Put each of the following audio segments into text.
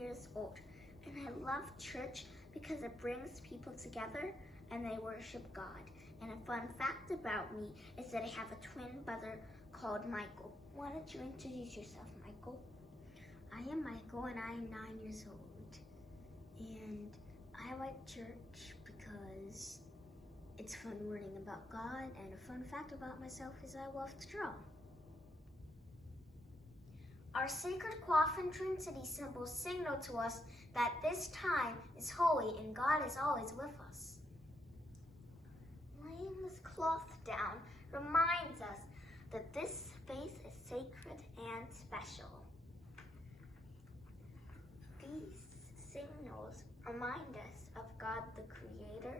years old, and I love church because it brings people together and they worship God. And a fun fact about me is that I have a twin brother called Michael. Why don't you introduce yourself, Michael? I am Michael and I am 9 years old. And I like church because it's fun learning about God, and a fun fact about myself is I love to draw. Our sacred cloth and Trinity symbols signal to us that this time is holy and God is always with us. Laying this cloth down reminds us that this space is sacred and special. These signals remind us of God the Creator,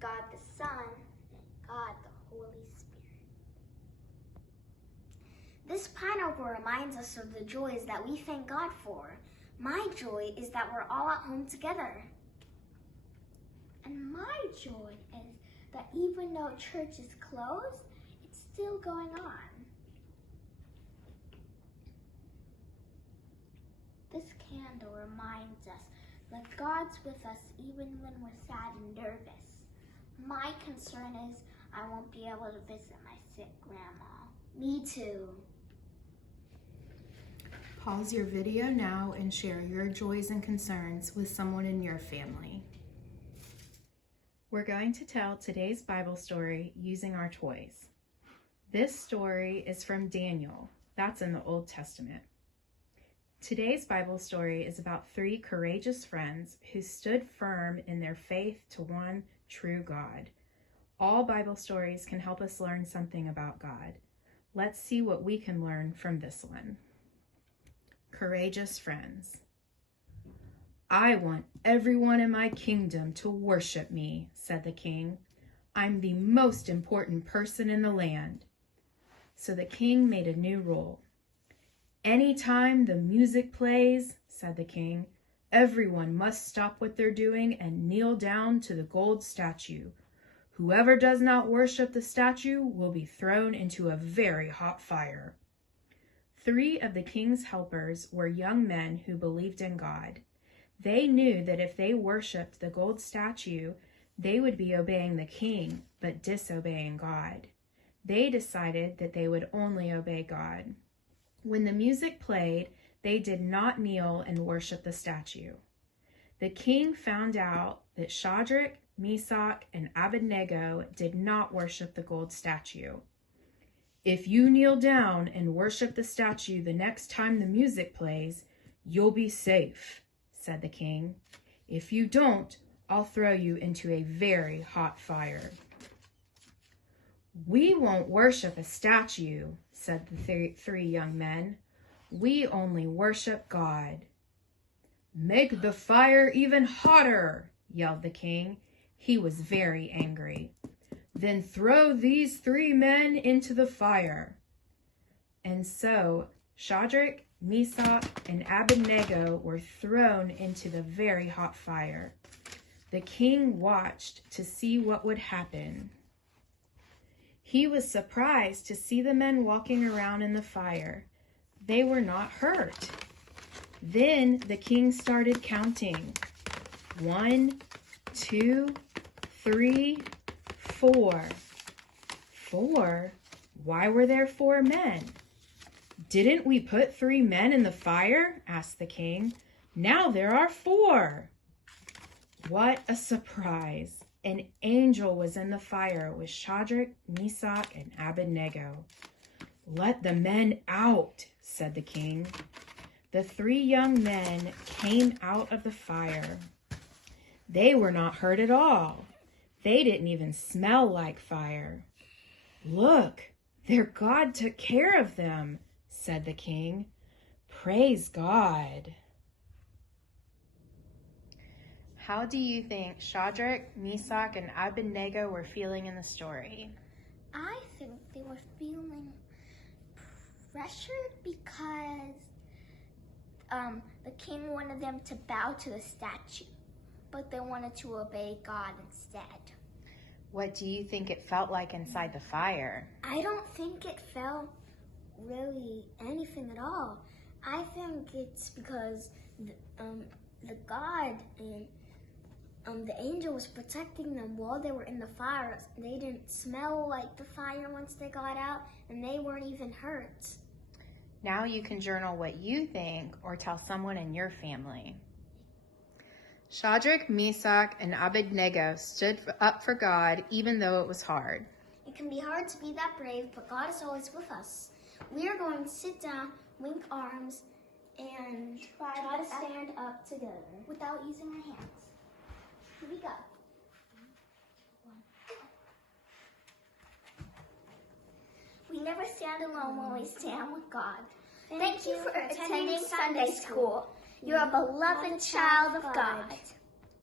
God the Son, and God the Holy Spirit. This pineapple reminds us of the joys that we thank God for. My joy is that we're all at home together. And my joy is that even though church is closed, it's still going on. This candle reminds us that God's with us even when we're sad and nervous. My concern is I won't be able to visit my sick grandma. Me too. Pause your video now and share your joys and concerns with someone in your family. We're going to tell today's Bible story using our toys. This story is from Daniel. That's in the Old Testament. Today's Bible story is about 3 courageous friends who stood firm in their faith to one true God. All Bible stories can help us learn something about God. Let's see what we can learn from this one. Courageous friends. I want everyone in my kingdom to worship me, said the king. I'm the most important person in the land. So the king made a new rule. Anytime the music plays, said the king, everyone must stop what they're doing and kneel down to the gold statue. Whoever does not worship the statue will be thrown into a very hot fire. 3 of the king's helpers were young men who believed in God. They knew that if they worshiped the gold statue, they would be obeying the king, but disobeying God. They decided that they would only obey God. When the music played, they did not kneel and worship the statue. The king found out that Shadrach, Meshach, and Abednego did not worship the gold statue. If you kneel down and worship the statue the next time the music plays, you'll be safe, said the king. If you don't, I'll throw you into a very hot fire. We won't worship a statue, said the 3 young men. We only worship God. Make the fire even hotter, yelled the king. He was very angry. Then throw these 3 men into the fire. And so Shadrach, Meshach, and Abednego were thrown into the very hot fire. The king watched to see what would happen. He was surprised to see the men walking around in the fire. They were not hurt. Then the king started counting. 1, 2, 3, 4. 4? Why were there 4 men? Didn't we put 3 men in the fire? Asked the king. Now there are 4. What a surprise. An angel was in the fire with Shadrach, Meshach, and Abednego. Let the men out, said the king. The 3 young men came out of the fire. They were not hurt at all. They didn't even smell like fire. Look, their God took care of them, said the king. Praise God. How do you think Shadrach, Meshach, and Abednego were feeling in the story? I think they were feeling pressured because the king wanted them to bow to the statue, but they wanted to obey God instead. What do you think it felt like inside the fire? I don't think it felt really anything at all. I think it's because the God and the angel was protecting them while they were in the fire. They didn't smell like the fire once they got out, and they weren't even hurt. Now you can journal what you think or tell someone in your family. Shadrach, Meshach, and Abednego stood up for God even though it was hard. It can be hard to be that brave, but God is always with us. We are going to sit down, link arms, and try to stand up together without using our hands. Here we go. We never stand alone when we stand with God. Thank you for attending Sunday school. You're a beloved child of God.